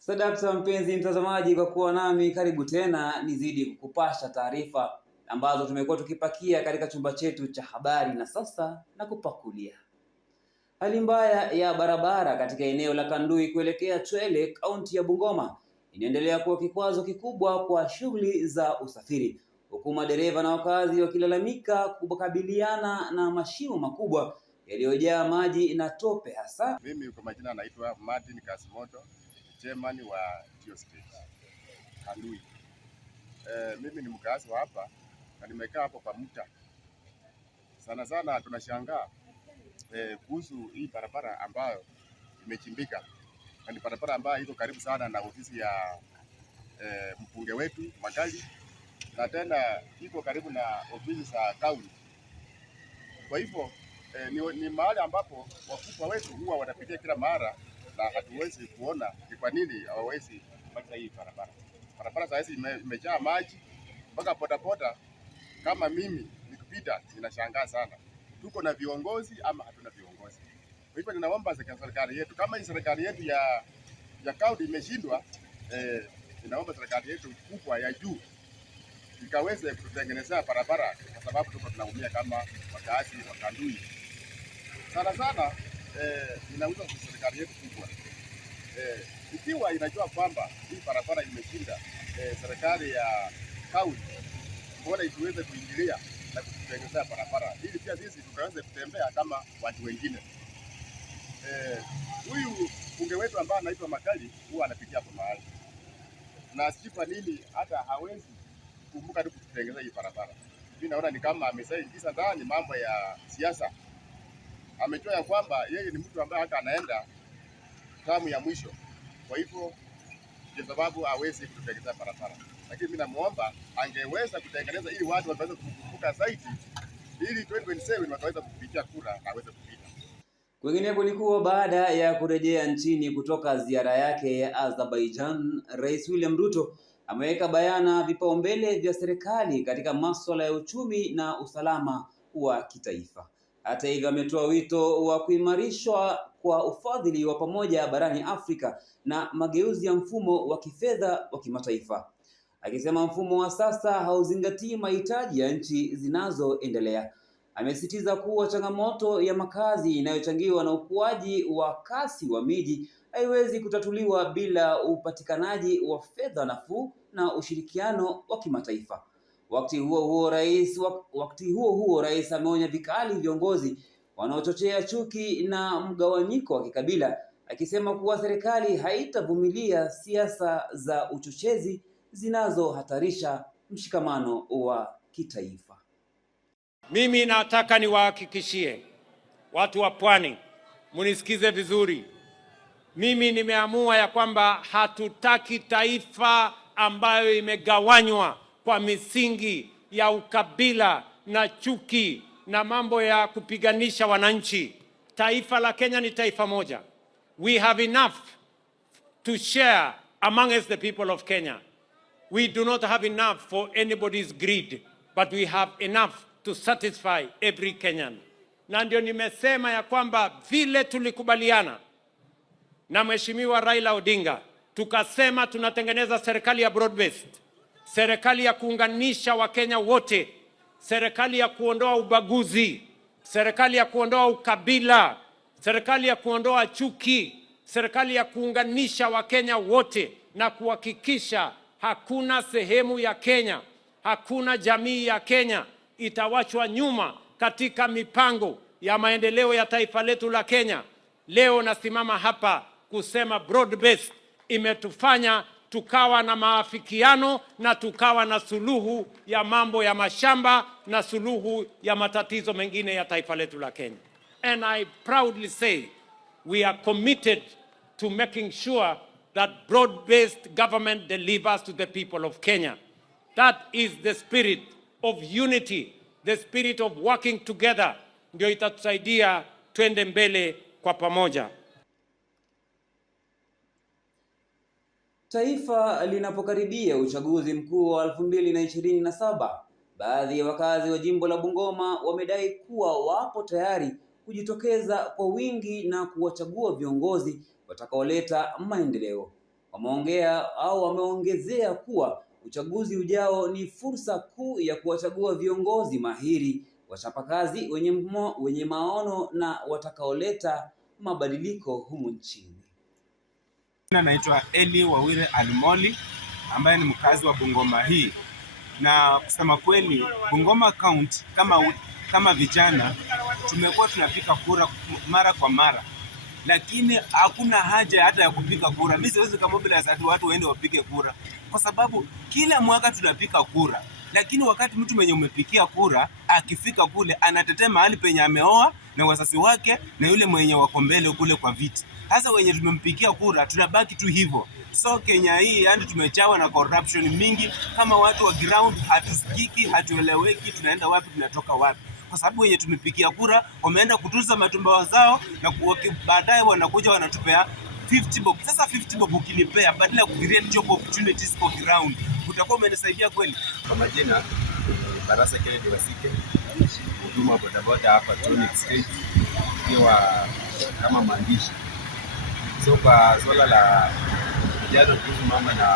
Sadakta mpenzi mtazamaji, kwa kuwa nami, karibu tena nizidi kukupasha taarifa ambazo tumekuwa tukipakia katika chumba chetu cha habari, na sasa na kupakulia. Hali mbaya ya barabara katika eneo la Kandui kuelekea Chwele, kaunti ya Bungoma, inaendelea kuwa kikwazo kikubwa kwa shughuli za usafiri, huku madereva na wakazi wakilalamika kukabiliana na mashimo makubwa yaliyojaa maji na tope hasa. Mimi kwa majina naitwa Martin Kasimoto, chairman wa Geostate Kandui. Mimi ni mkazi wa hapa na nimekaa hapo kwa muda. Sana tunashangaa kuhusu hii barabara ambayo imechimbika. Na ni barabara ambayo iko karibu sana na ofisi ya mbunge wetu Magali, na tena iko karibu na ofisi za kaunti. Kwa hivyo ni mahali ambapo wakubwa wetu huwa wanapitia kila mara, na hatuwezi kuona ni kwa nini hawawezi kupata hii barabara. Barabara sasa imejaa maji mpaka bodaboda kama mimi nikipita ninashangaa sana. Tuko na viongozi ama hatuna viongozi? Kwa hivyo ninaomba serikali yetu, kama hii serikali yetu ya kaunti imeshindwa, ninaomba serikali yetu kubwa ya juu ikaweze kututengenezea barabara, kwa sababu tuko tunaumia kama wakazi wa Kandui. Sana ninauza serikali yetu kubwa, ikiwa inajua kwamba hii barabara imeshinda serikali ya kaunti, mbona isiweze kuingilia na kututengenezea barabara ili pia sisi tukaweze kutembea kama watu wengine. Huyu bunge wetu ambaye anaitwa Magali huwa anapitia hapo mahali, na sifa nini hata hawezi kumbuka tu kutengeneza hii barabara. Mimi naona ni kama ameshaingiza ndani mambo ya siasa. Amejua ya kwamba yeye ni mtu ambaye hata anaenda tamu ya mwisho, kwa hivyo kwa sababu hawezi kutengeneza barabara. Lakini mimi namuomba angeweza kutengeneza ili watu waweze kukumbuka zaidi, ili 2027 wakaweza kupigia kura na aweze kupita. Kwingineko ni kuwa baada ya kurejea nchini kutoka ziara yake ya Azerbaijan, Rais William Ruto ameweka bayana vipaumbele vya serikali katika masuala ya uchumi na usalama wa kitaifa. Hata hivyo, ametoa wito wa kuimarishwa kwa ufadhili wa pamoja barani Afrika na mageuzi ya mfumo wa kifedha wa kimataifa, akisema mfumo wa sasa hauzingatii mahitaji ya nchi zinazoendelea. Amesisitiza kuwa changamoto ya makazi inayochangiwa na ukuaji wa kasi wa miji haiwezi kutatuliwa bila upatikanaji wa fedha nafuu na ushirikiano wa kimataifa. Wakati huo huo, rais ameonya vikali viongozi wanaochochea chuki na mgawanyiko wa kikabila, akisema kuwa serikali haitavumilia siasa za uchochezi zinazohatarisha mshikamano wa kitaifa. Mimi nataka niwahakikishie watu wa Pwani, munisikize vizuri. Mimi nimeamua ya kwamba hatutaki taifa ambayo imegawanywa kwa misingi ya ukabila na chuki na mambo ya kupiganisha wananchi. Taifa la Kenya ni taifa moja. We have enough to share amongst the people of Kenya. We do not have enough for anybody's greed, but we have enough to satisfy every Kenyan. Na ndio nimesema ya kwamba vile tulikubaliana na Mheshimiwa Raila Odinga, tukasema tunatengeneza serikali ya broad based, serikali ya kuunganisha Wakenya wote, serikali ya kuondoa ubaguzi, serikali ya kuondoa ukabila, serikali ya kuondoa chuki, serikali ya kuunganisha Wakenya wote na kuhakikisha hakuna sehemu ya Kenya, hakuna jamii ya Kenya itawachwa nyuma katika mipango ya maendeleo ya taifa letu la Kenya. Leo nasimama hapa kusema broad based imetufanya tukawa na maafikiano na tukawa na suluhu ya mambo ya mashamba na suluhu ya matatizo mengine ya taifa letu la Kenya. And I proudly say we are committed to making sure that broad-based government delivers to the people of Kenya. That is the spirit of unity, the spirit of working together, ndio itatusaidia twende mbele kwa pamoja. Taifa linapokaribia uchaguzi mkuu wa 2027, baadhi ya wakazi wa jimbo la Bungoma wamedai kuwa wapo tayari kujitokeza kwa wingi na kuwachagua viongozi watakaoleta maendeleo. wameongezea kuwa uchaguzi ujao ni fursa kuu ya kuwachagua viongozi mahiri, wachapakazi, wenye maono na watakaoleta mabadiliko humu nchini. Naitwa Eli Wawire Almoli ambaye ni mkazi wa Bungoma hii, na kusema kweli Bungoma County kama vijana tumekuwa tunapiga kura mara kwa mara, lakini hakuna haja hata ya kupiga kura. Mimi siwezi kumobilize watu waende wapige kura, kwa sababu kila mwaka tunapiga kura, lakini wakati mtu mwenye umepigia kura akifika kule anatetea mahali penye ameoa na wazazi wake na yule mwenye wako mbele kule kwa viti. Hasa wenye tumempigia kura tunabaki tu hivyo. So Kenya hii yani tumechawa na corruption mingi, kama watu wa ground hatusikiki, hatueleweki tunaenda wapi tunatoka wapi, kwa sababu wenye tumepigia kura wameenda kutuza matumbawa zao na baadaye wanakuja wanatupea 50 bob. Sasa 50 bob ukinipea badala ya create job opportunities for ground, utakuwa umenisaidia kweli? Kwa majina Barasa Kennedy Wasike, huduma bodaboda hapa Tonic State, ikiwa kama maandishi. So kwa swala la vijana kuhusu mama na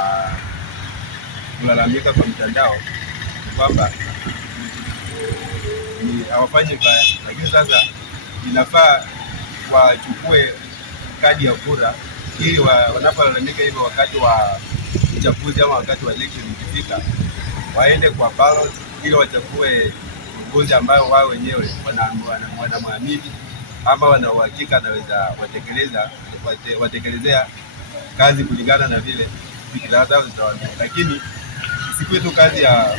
kulalamika kwa mtandao kwamba ni hawafanyi baya, lakini sasa inafaa wachukue kadi ya kura ili wanapolalamika hivyo wakati wa uchaguzi ama wakati wa election ikifika, waende kwa ballot ili wachague kiongozi ambao wao wenyewe wanamwamini ama wana uhakika anaweza watekelezea kazi kulingana na vile fikra zao zitawaambia. Lakini isikuwe tu kazi ya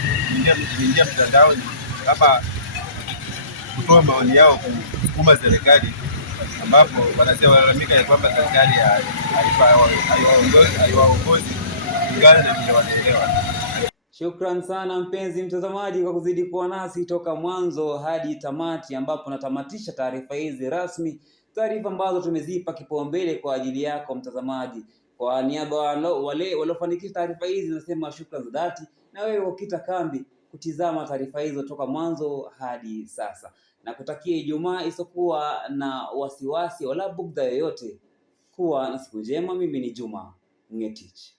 kuingia mtandaoni kama kutoa maoni yao kusukuma serikali, ambapo wanalalamika ya kwamba serikali haiwaongozi kulingana na vile wanaelewa. Shukran sana mpenzi mtazamaji kwa kuzidi kuwa nasi toka mwanzo hadi tamati, ambapo natamatisha taarifa hizi rasmi, taarifa ambazo tumezipa kipaumbele kwa ajili yako mtazamaji. Kwa niaba wale waliofanikisha taarifa hizi nasema shukran za dhati, na wewe ukita kambi kutizama taarifa hizo toka mwanzo hadi sasa, na kutakia Ijumaa isokuwa na wasiwasi wala bugdha yoyote. Kuwa na siku njema. Mimi ni Juma Ngetich.